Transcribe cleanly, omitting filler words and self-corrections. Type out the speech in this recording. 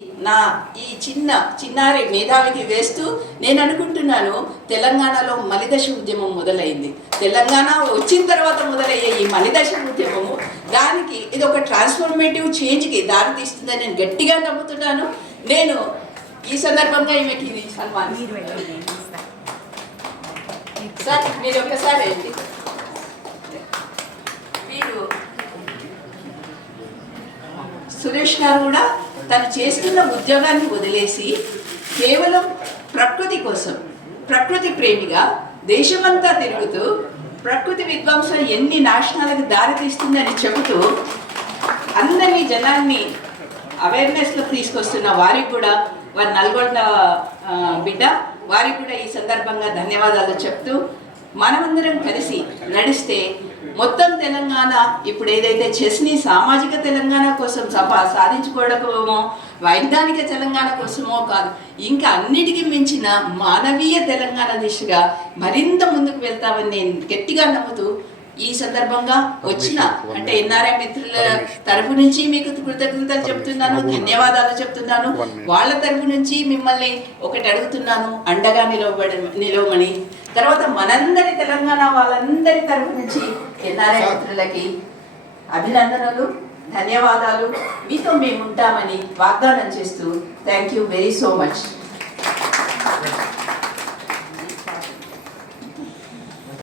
నా ఈ చిన్నారి మేధావికి వేస్తూ నేను అనుకుంటున్నాను, తెలంగాణలో మలిదశ ఉద్యమం మొదలైంది. తెలంగాణ వచ్చిన తర్వాత మొదలయ్యే ఈ మలిదశ ఉద్యమము దానికి ఇది ఒక ట్రాన్స్ఫర్మేటివ్ చేంజ్కి దారితీస్తుందని నేను గట్టిగా నమ్ముతున్నాను. నేను ఈ సందర్భంగా ఈమెకి ఇది సన్మానం. సార్ మీరు ఒకసారి ఏంటి మీరు సురేష్ గారు కూడా తను చేస్తున్న ఉద్యోగాన్ని వదిలేసి కేవలం ప్రకృతి కోసం, ప్రకృతి ప్రేమిగా దేశమంతా తిరుగుతూ ప్రకృతి విధ్వంసం ఎన్ని నాశనాలకు దారితీస్తుందని చెబుతూ అందరినీ జనాన్ని అవేర్నెస్లో తీసుకొస్తున్న వారికి కూడా, వారి నల్గొండ బిడ్డ వారికి కూడా ఈ సందర్భంగా ధన్యవాదాలు చెప్తూ, మనమందరం కలిసి నడిస్తే మొత్తం తెలంగాణ ఇప్పుడు ఏదైతే చెస్ని సామాజిక తెలంగాణ కోసం సాధించుకోవడమో, వైజ్ఞానిక తెలంగాణ కోసమో కాదు, ఇంకా అన్నిటికీ మించిన మానవీయ తెలంగాణ దిశగా మరింత ముందుకు వెళ్తామని నేను గట్టిగా నమ్ముతూ ఈ సందర్భంగా వచ్చిన అంటే ఎన్ఆర్ఐ మిత్రుల తరఫు నుంచి మీకు కృతజ్ఞతలు చెప్తున్నాను, ధన్యవాదాలు చెప్తున్నాను. వాళ్ళ తరఫు నుంచి మిమ్మల్ని ఒకటి అడుగుతున్నాను, అండగా నిలవమని. తర్వాత మనందరి తెలంగాణ వాళ్ళందరి తరఫు నుంచి ఎన్ఆర్ఐ మిత్రులకి అభినందనలు, ధన్యవాదాలు. మీతో మేము ఉంటామని వాగ్దానం చేస్తూ thank you very so much.